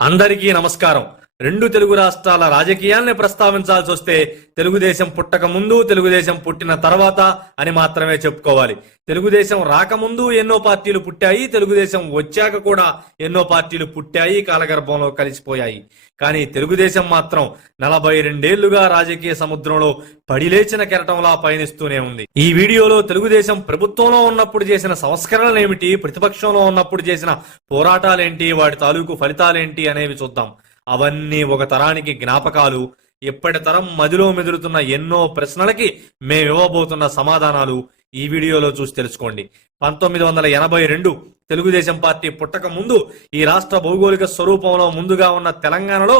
అందరికీ నమస్కారం. రెండు తెలుగు రాష్ట్రాల రాజకీయాల్ని ప్రస్తావించాల్సి వస్తే తెలుగుదేశం పుట్టక ముందు, తెలుగుదేశం పుట్టిన తర్వాత అని మాత్రమే చెప్పుకోవాలి. తెలుగుదేశం రాకముందు ఎన్నో పార్టీలు పుట్టాయి, తెలుగుదేశం వచ్చాక కూడా ఎన్నో పార్టీలు పుట్టాయి, కాలగర్భంలో కలిసిపోయాయి. కానీ తెలుగుదేశం మాత్రం 42 రాజకీయ సముద్రంలో పడిలేచిన కెరటంలా పయనిస్తూనే ఉంది. ఈ వీడియోలో తెలుగుదేశం ప్రభుత్వంలో ఉన్నప్పుడు చేసిన సంస్కరణలేమిటి, ప్రతిపక్షంలో ఉన్నప్పుడు చేసిన పోరాటాలేంటి, వాటి తాలూకు ఫలితాలేంటి అనేవి చూద్దాం. అవన్నీ ఒక తరానికి జ్ఞాపకాలు. ఇప్పటి తరం మదిలో మెదులుతున్న ఎన్నో ప్రశ్నలకి మేమివ్వబోతున్న సమాధానాలు ఈ వీడియోలో చూసి తెలుసుకోండి. 1982 తెలుగుదేశం పార్టీ పుట్టక ముందు ఈ రాష్ట్ర భౌగోళిక స్వరూపంలో ముందుగా ఉన్న తెలంగాణలో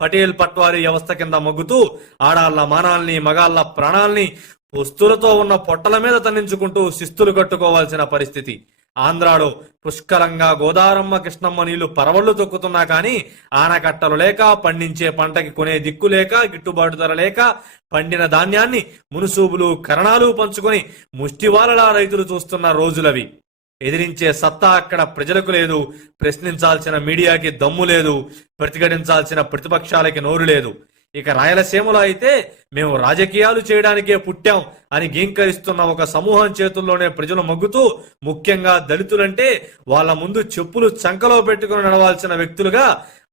పటేల్ పట్వారీ వ్యవస్థ కింద మగ్గుతూ ఆడాళ్ల మానాల్ని, మగాళ్ల ప్రాణాల్ని పుస్తులతో ఉన్న పొట్టల మీద తన్నించుకుంటూ శిస్తులు కట్టుకోవాల్సిన పరిస్థితి. ఆంధ్రాలో పుష్కలంగా గోదారమ్మ, కృష్ణమ్మ నీళ్లు పరవళ్లు తొక్కుతున్నా కానీ ఆనకట్టలు లేక, పండించే పంటకి కొనే దిక్కు లేక, గిట్టుబాటు ధర లేక పండిన ధాన్యాన్ని మునుసూబులు, కరణాలు పంచుకొని ముష్టివాలలా రైతులు చూస్తున్న రోజులవి. ఎదిరించే సత్తా అక్కడ ప్రజలకు లేదు, ప్రశ్నించాల్సిన మీడియాకి దమ్ము లేదు, ప్రతిఘటించాల్సిన ప్రతిపక్షాలకి నోరు లేదు. ఇక రాయలసీమలో అయితే మేము రాజకీయాలు చేయడానికే పుట్టాం అని గీంకరిస్తున్న ఒక సమూహం చేతుల్లోనే ప్రజలు మగ్గుతూ, ముఖ్యంగా దళితులంటే వాళ్ళ ముందు చెప్పులు చంకలో పెట్టుకుని నడవాల్సిన వ్యక్తులుగా,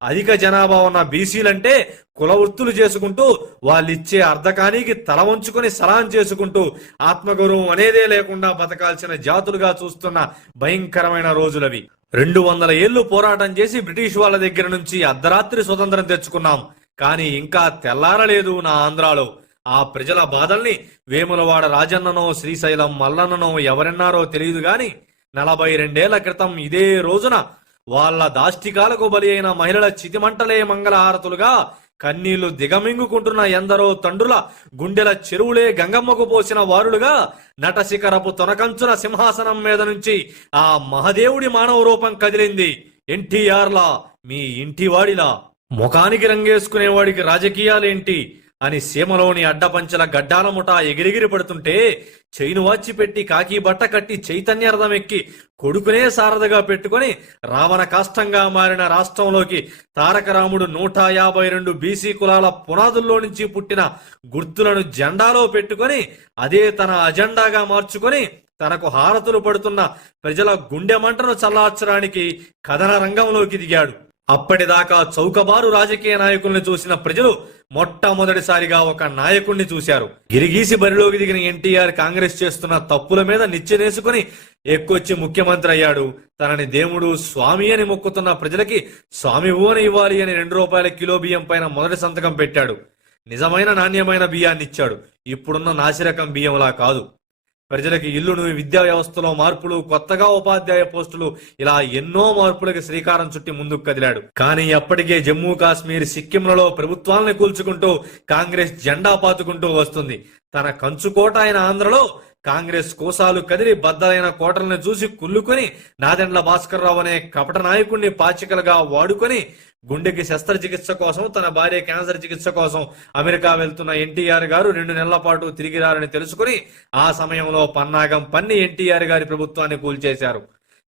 అధిక జనాభా ఉన్న బీసీలంటే కుల వృత్తులు చేసుకుంటూ వాళ్ళిచ్చే అర్ధకానికి తల వంచుకొని సలాం చేసుకుంటూ ఆత్మగౌరవం అనేదే లేకుండా బతకాల్సిన జాతులుగా చూస్తున్న భయంకరమైన రోజులవి. 200 ఏళ్లు పోరాటం చేసి బ్రిటిష్ వాళ్ళ దగ్గర నుంచి అర్ధరాత్రి స్వతంత్రం తెచ్చుకున్నాం. కానీ ఇంకా తెల్లారలేదు నా ఆంధ్రాలో. ఆ ప్రజల బాధల్ని వేములవాడ రాజన్ననో, శ్రీశైలం మల్లన్ననో ఎవరన్నారో తెలియదు గాని 42 ఏళ్ల క్రితం ఇదే రోజున వాళ్ళ దాష్టికాలకు బలి అయిన మహిళల చితిమంటలే మంగళహారతులుగా, కన్నీళ్లు దిగమింగుకుంటున్న ఎందరో తండ్రుల గుండెల చెరువులే గంగమ్మకు పోసిన వారులుగా, నటశిఖరపు తొనకంచున సింహాసనం మీద నుంచి ఆ మహదేవుడి మానవ రూపం కదిలింది. ఎన్టీఆర్లా, మీ ఇంటివాడిలా. ముఖానికి రంగేసుకునేవాడికి రాజకీయాలేంటి అని సీమలోని అడ్డపంచల గడ్డాల ముఠా ఎగిరిగిరి పడుతుంటే, చైను వాచి పెట్టి కాకి బట్ట కట్టి చైతన్య రథం ఎక్కి కొడుకునే సారథగా పెట్టుకుని రావణ కాష్టంగా మారిన రాష్ట్రంలోకి తారక రాముడు 152 బీసీ కులాల పునాదుల్లో నుంచి పుట్టిన గుర్తులను జెండాలో పెట్టుకొని అదే తన అజెండాగా మార్చుకొని తనకు హారతులు పడుతున్న ప్రజల గుండె మంటను చల్లార్చడానికి కథన రంగంలోకి దిగాడు. అప్పటిదాకా చౌకబారు రాజకీయ నాయకుల్ని చూసిన ప్రజలు మొట్టమొదటిసారిగా ఒక నాయకుణ్ణి చూశారు. గిరిగీసి బరిలోకి దిగిన ఎన్టీఆర్ కాంగ్రెస్ చేస్తున్న తప్పుల మీద నిచ్చెనేసుకుని ఎక్కొచ్చి ముఖ్యమంత్రి అయ్యాడు. తనని దేవుడు, స్వామి అని మొక్కుతున్న ప్రజలకి స్వామి ఊన ఇవ్వాలి అని ₹2 కిలో బియ్యం పైన మొదటి సంతకం పెట్టాడు. నిజమైన నాణ్యమైన బియ్యాన్ని ఇచ్చాడు. ఇప్పుడున్న నాసిరకం బియ్యంలా కాదు. ప్రజలకి ఇల్లును, విద్యా వ్యవస్థలో మార్పులు, కొత్తగా ఉపాధ్యాయ పోస్టులు, ఇలా ఎన్నో మార్పులకి శ్రీకారం చుట్టి ముందుకు కదిలాడు. కానీ అప్పటికే జమ్మూ కాశ్మీర్, సిక్కింలలో ప్రభుత్వాలను కూల్చుకుంటూ కాంగ్రెస్ జెండా పాతుకుంటూ వస్తుంది. తన కంచుకోట అయిన ఆంధ్రలో కాంగ్రెస్ కోసాలు కదిలి బద్దలైన కోటలను చూసి కుళ్ళుకొని నాదెండ్ల భాస్కర్ రావు అనే కపట నాయకుడిని పాచికలుగా వాడుకొని గుండెకి శస్త్రచికిత్స కోసం, తన భార్య క్యాన్సర్ చికిత్స కోసం అమెరికా వెళ్తున్న ఎన్టీఆర్ గారు 2 నెలల పాటు తిరిగిరారని తెలుసుకుని ఆ సమయంలో పన్నాగం పన్ని ఎన్టీఆర్ గారి ప్రభుత్వాన్ని కూల్చేశారు.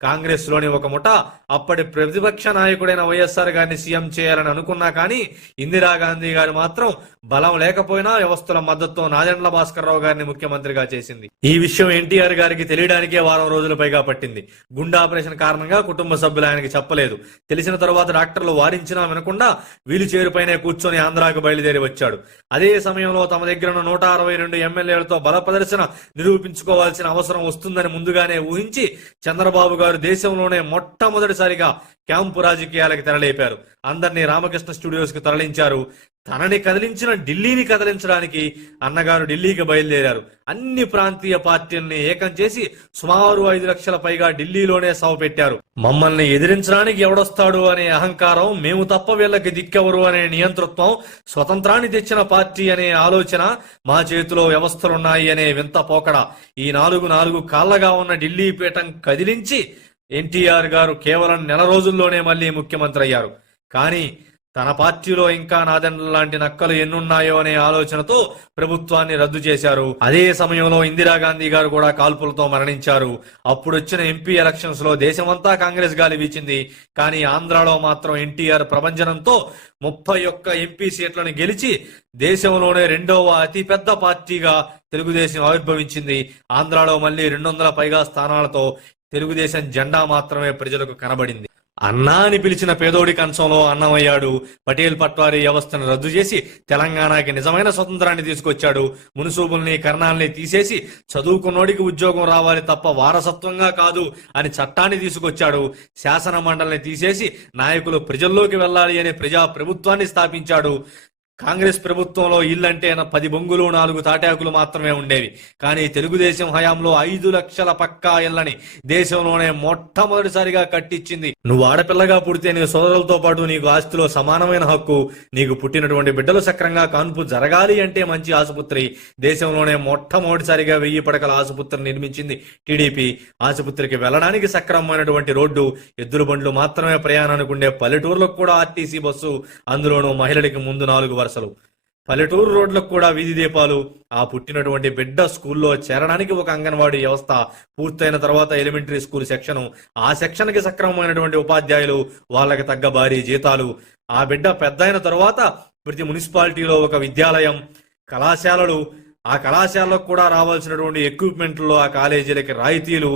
కాంగ్రెస్ లోని ఒక ముఠ అప్పటి ప్రతిపక్ష నాయకుడైన వైఎస్ఆర్ గారిని సీఎం చేయాలని అనుకున్నా కానీ ఇందిరాగాంధీ గారు మాత్రం బలం లేకపోయినా వ్యవస్థల మద్దతుతో నాదెండ్ల భాస్కర్ రావు గారిని ముఖ్యమంత్రిగా చేసింది. ఈ విషయం ఎన్టీఆర్ గారికి తెలియడానికే వారం రోజుల పైగా పట్టింది. గుండె ఆపరేషన్ కారణంగా కుటుంబ సభ్యులు ఆయనకి చెప్పలేదు. తెలిసిన తరువాత డాక్టర్లు వారించినా వినకుండా వీలు చేరుపైనే కూర్చొని ఆంధ్రాకు బయలుదేరి వచ్చాడు. అదే సమయంలో తమ దగ్గర 162 ఎమ్మెల్యేలతో బల ప్రదర్శన నిరూపించుకోవాల్సిన అవసరం వస్తుందని ముందుగానే ఊహించి చంద్రబాబు గారు దేశంలోనే మొట్టమొదటిసారిగా క్యాంపు రాజకీయాలకు తెరలేపారు. అందరినీ రామకృష్ణ స్టూడియోస్ కి తరలించారు. తనని కదిలించిన ఢిల్లీని కదిలించడానికి అన్నగారు ఢిల్లీకి బయలుదేరారు. అన్ని ప్రాంతీయ పార్టీల్ని ఏకం చేసి సుమారు 5 లక్షల పైగా ఢిల్లీలోనే సభ పెట్టారు. మమ్మల్ని ఎదిరించడానికి ఎవడొస్తాడు అనే అహంకారం, మేము తప్ప వీళ్ళకి దిక్కెవరు అనే నియంతృత్వం, స్వతంత్రాన్ని తెచ్చిన పార్టీ అనే ఆలోచన, మా చేతిలో వ్యవస్థలున్నాయి అనే వింత పోకడ, ఈ నాలుగు కాళ్లగా ఉన్న ఢిల్లీ పీఠం కదిలించి ఎన్టీఆర్ గారు కేవలం నెల రోజుల్లోనే మళ్ళీ ముఖ్యమంత్రి అయ్యారు. కానీ తన పార్టీలో ఇంకా నాదెండ్ల లాంటి నక్కలు ఎన్నున్నాయో అనే ఆలోచనతో ప్రభుత్వాన్ని రద్దు చేశారు. అదే సమయంలో ఇందిరాగాంధీ గారు కూడా కాల్పులతో మరణించారు. అప్పుడొచ్చిన ఎంపీ ఎలక్షన్స్ లో దేశమంతా కాంగ్రెస్ గాలి వీచింది. కానీ ఆంధ్రాలో మాత్రం ఎన్టీఆర్ ప్రభంజనంతో 31 ఎంపీ సీట్లను గెలిచి దేశంలోనే రెండవ అతిపెద్ద పార్టీగా తెలుగుదేశం ఆవిర్భవించింది. ఆంధ్రాలో మళ్ళీ 200 పైగా స్థానాలతో తెలుగుదేశం జెండా మాత్రమే ప్రజలకు కనబడింది. అన్నా అని పిలిచిన పేదోడి కంచంలో అన్నమయ్యాడు. పటేల్ పట్వారీ వ్యవస్థను రద్దు చేసి తెలంగాణకి నిజమైన స్వతంత్రాన్ని తీసుకొచ్చాడు. మున్సూబుల్ని కర్ణాల్ని తీసేసి చదువుకున్నోడికి ఉద్యోగం రావాలి తప్ప వారసత్వంగా కాదు అని చట్టాన్ని తీసుకొచ్చాడు. శాసన మండలిని తీసేసి నాయకులు ప్రజల్లోకి వెళ్ళాలి అనే ప్రజా ప్రభుత్వాన్ని స్థాపించాడు. కాంగ్రెస్ ప్రభుత్వంలో ఇల్లంటే 10 బొంగులు 4 తాటాకులు మాత్రమే ఉండేవి. కానీ తెలుగుదేశం హయాంలో 5 లక్షల పక్కా ఇళ్లని దేశంలోనే మొట్టమొదటిసారిగా కట్టించింది. నువ్వు ఆడపిల్లగా పుడితే నీ సోదరులతో పాటు నీకు ఆస్తిలో సమానమైన హక్కు, నీకు పుట్టినటువంటి బిడ్డలు సక్రంగా కాన్పు జరగాలి అంటే మంచి ఆసుపత్రి. దేశంలోనే మొట్టమొదటిసారిగా 1000 పడకల ఆసుపత్రిని నిర్మించింది టీడీపీ. ఆసుపత్రికి వెళ్లడానికి సక్రమమైనటువంటి రోడ్డు, ఎద్దుల బండ్లు మాత్రమే ప్రయాణానికి ఉండే పల్లెటూరులకు కూడా ఆర్టీసీ బస్సు, అందులోనూ మహిళలకి ముందు 4 వరుసలు. పల్లెటూరు రోడ్లకు కూడా వీధి దీపాలు. ఆ పుట్టినటువంటి బిడ్డ స్కూల్లో చేరడానికి ఒక అంగన్వాడీ వ్యవస్థ, పూర్తయిన తర్వాత ఎలిమెంటరీ స్కూల్ సెక్షను, ఆ సెక్షన్ కి సక్రమమైనటువంటి ఉపాధ్యాయులు, వాళ్ళకి తగ్గ భారీ జీతాలు. ఆ బిడ్డ పెద్ద అయిన తర్వాత ప్రతి మున్సిపాలిటీలో ఒక విద్యాలయం, కళాశాలలు, ఆ కళాశాలకు కూడా రావాల్సినటువంటి ఎక్విప్మెంట్లో ఆ కాలేజీలకి రాయితీలు,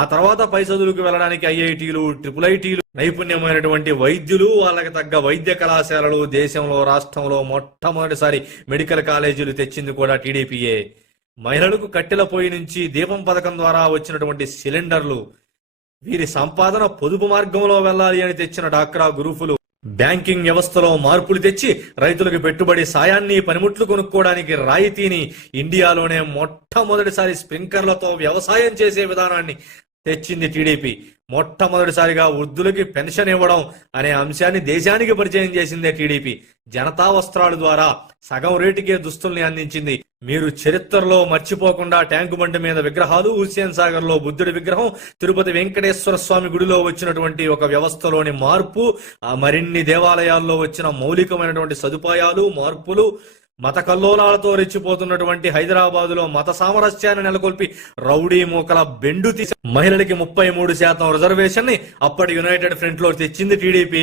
ఆ తర్వాత పై చదువులకు వెళ్ళడానికి ఐఐటీలు, IIITలు, నైపుణ్యమైనటువంటి వైద్యులు, వాళ్ళకి తగ్గ వైద్య కళాశాలలు. దేశంలో రాష్ట్రంలో మొట్టమొదటిసారి మెడికల్ కాలేజీలు తెచ్చింది కూడా టీడీపీయే. మహిళలకు కట్టెల పొయ్యి నుంచి దీపం పథకం ద్వారా వచ్చినటువంటి సిలిండర్లు, వీరి సంపాదన పొదుపు మార్గంలో వెళ్ళాలి అని తెచ్చిన డాక్రా గ్రూపులు, బ్యాంకింగ్ వ్యవస్థలో మార్పులు తెచ్చి రైతులకు పెట్టుబడి సాయాన్ని, పనిముట్లు కొనుక్కోవడానికి రాయితీని, ఇండియాలోనే మొట్టమొదటిసారి స్ప్రింక్లర్లతో వ్యవసాయం చేసే విధానాన్ని తెచ్చింది టీడీపీ. మొట్టమొదటిసారిగా వృద్ధులకి పెన్షన్ ఇవ్వడం అనే అంశాన్ని దేశానికి పరిచయం చేసిందే టీడీపీ. జనతా వస్త్రాల ద్వారా సగం రేటుకే దుస్తుల్ని అందించింది. మీరు చరిత్రలో మర్చిపోకుండా ట్యాంకు బండి మీద విగ్రహాలు, హుస్సేన్ సాగర్ లో బుద్ధుడి విగ్రహం, తిరుపతి వెంకటేశ్వర స్వామి గుడిలో వచ్చినటువంటి ఒక వ్యవస్థలోని మార్పు, ఆ మరిన్ని దేవాలయాల్లో వచ్చిన మౌలికమైనటువంటి సదుపాయాలు, మార్పులు, మత కల్లోలాలతో రెచ్చిపోతున్నటువంటి హైదరాబాదులో మత సామరస్యాన్ని నెలకొల్పి రౌడీ మూకల బెండు తీసి మహిళలకి 33% రిజర్వేషన్ ని అప్పటి యునైటెడ్ ఫ్రంట్ లో తెచ్చింది టీడీపీ.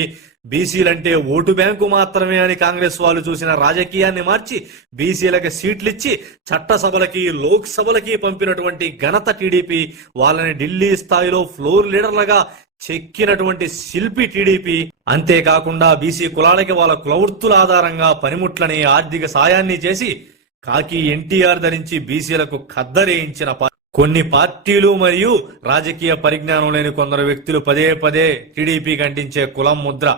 బీసీలంటే ఓటు బ్యాంకు మాత్రమే అని కాంగ్రెస్ వాళ్ళు చూసిన రాజకీయాన్ని మార్చి బీసీలకి సీట్లిచ్చి చట్టసభలకి, లోక్సభలకి పంపినటువంటి ఘనత టీడీపీ. వాళ్ళని ఢిల్లీ స్థాయిలో ఫ్లోర్ లీడర్లుగా చెక్కినటువంటి శిల్పి టీడీపీ. అంతేకాకుండా బీసీ కులాలకి వాళ్ళ కులవృత్తుల ఆధారంగా పనిముట్లని, ఆర్థిక సాయాన్ని చేసి కాకి ఎన్టీఆర్ ధరించి బీసీలకు ఖద్దరేయించిన కొన్ని పార్టీలు మరియు రాజకీయ పరిజ్ఞానం లేని కొందరు వ్యక్తులు పదే పదే టీడీపీకి అంటించే కులం ముద్ర,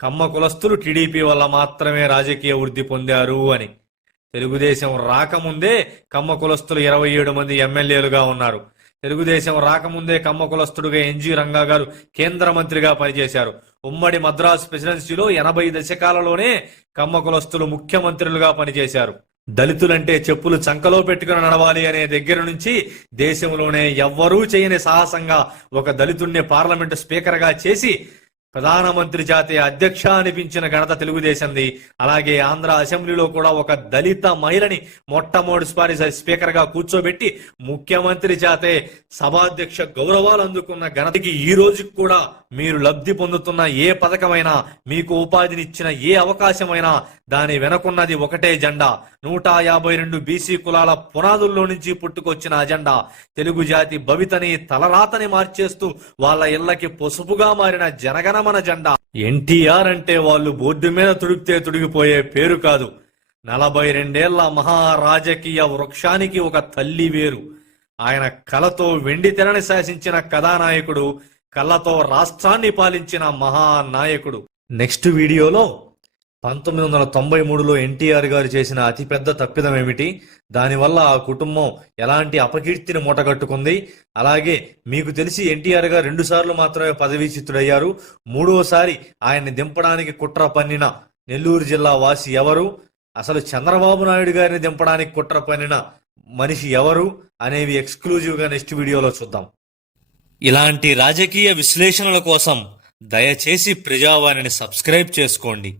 కమ్మ కులస్తులు టీడీపీ వల్ల మాత్రమే రాజకీయ వృద్ధి పొందారు అని. తెలుగుదేశం రాకముందే కమ్మ కులస్తులు 27 మంది ఎమ్మెల్యేలుగా ఉన్నారు. తెలుగుదేశం రాకముందే కమ్మ కులస్తుడుగా ఎన్జీ రంగా గారు కేంద్ర మంత్రిగా పనిచేశారు. ఉమ్మడి మద్రాసు ప్రెసిడెన్సీలో 80 దశకాలలోనే కమ్మ కులస్తులు ముఖ్యమంత్రులుగా పనిచేశారు. దళితులంటే చెప్పులు చంకలో పెట్టుకుని నడవాలి అనే దగ్గర నుంచి దేశంలోనే ఎవ్వరూ చేయని సాహసంగా ఒక దళితుణ్ణి పార్లమెంటు స్పీకర్ గా చేసి ప్రధానమంత్రి జాతీయ అధ్యక్ష అనిపించిన ఘనత తెలుగుదేశంది. అలాగే ఆంధ్ర అసెంబ్లీలో కూడా ఒక దళిత మహిళని మొట్టమొదటిసారి స్పీకర్ గా కూర్చోబెట్టి ముఖ్యమంత్రి జాతే సభాధ్యక్ష గౌరవాలు అందుకున్న ఘనతకి ఈ రోజుకి కూడా మీరు లబ్ధి పొందుతున్న ఏ పథకమైనా, మీకు ఉపాధినిచ్చిన ఏ అవకాశమైనా దాని వెనకున్నది ఒకటే జెండా. 152 బీసీ కులాల పునాదుల్లో నుంచి పుట్టుకొచ్చిన అజెండా. తెలుగు జాతి భవితని, తలరాతని మార్చేస్తూ వాళ్ళ ఇళ్లకి పసుపుగా మారిన జనగణమన జెండా. ఎన్టీఆర్ అంటే వాళ్ళు బోర్డు మీద తుడిగితే తుడిగిపోయే పేరు కాదు. 42 ఏళ్ల మహారాజకీయ వృక్షానికి ఒక తల్లి వేరు. ఆయన కలతో వెండి తెరని శాసించిన కథానాయకుడు, కళ్ళతో రాష్ట్రాన్ని పాలించిన మహానాయకుడు. నెక్స్ట్ వీడియోలో 1993లో ఎన్టీఆర్ గారు చేసిన అతిపెద్ద తప్పిదం ఏమిటి, దానివల్ల ఆ కుటుంబం ఎలాంటి అపకీర్తిని మూటగట్టుకుంది, అలాగే మీకు తెలిసి ఎన్టీఆర్ గారు 2 సార్లు మాత్రమే పదవీచ్యుతుడయ్యారు, 3వసారి ఆయన్ని దింపడానికి కుట్ర పన్నిన నెల్లూరు జిల్లా వాసి ఎవరు, అసలు చంద్రబాబు నాయుడు గారిని దింపడానికి కుట్ర పన్నిన మనిషి ఎవరు అనేవి ఎక్స్క్లూజివ్ గా నెక్స్ట్ వీడియోలో చూద్దాం. ఇలాంటి రాజకీయ విశ్లేషణల కోసం దయచేసి ప్రజావాణిని సబ్స్క్రైబ్ చేసుకోండి.